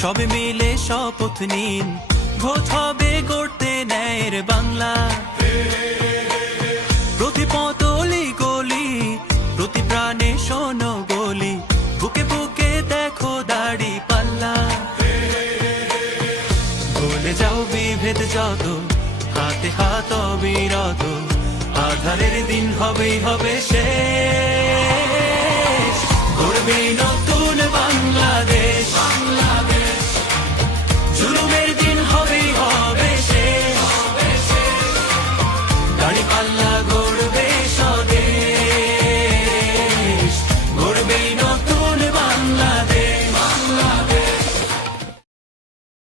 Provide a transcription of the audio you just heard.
সবে মিলে শপথ নিন, ভোট হবে গড়তে ন্যায়ের বাংলা। প্রতি পতলি গলি, প্রতি প্রাণে শোনো বলি, বুকে বুকে দেখো দাড়ি পাল্লা। ভুলে যাও বিভেদ যত, হাতে হাত অবিরত, আধারের দিন হবেই হবে শেষ। গড়বে নতুন বাংলাদেশ, জুলুমের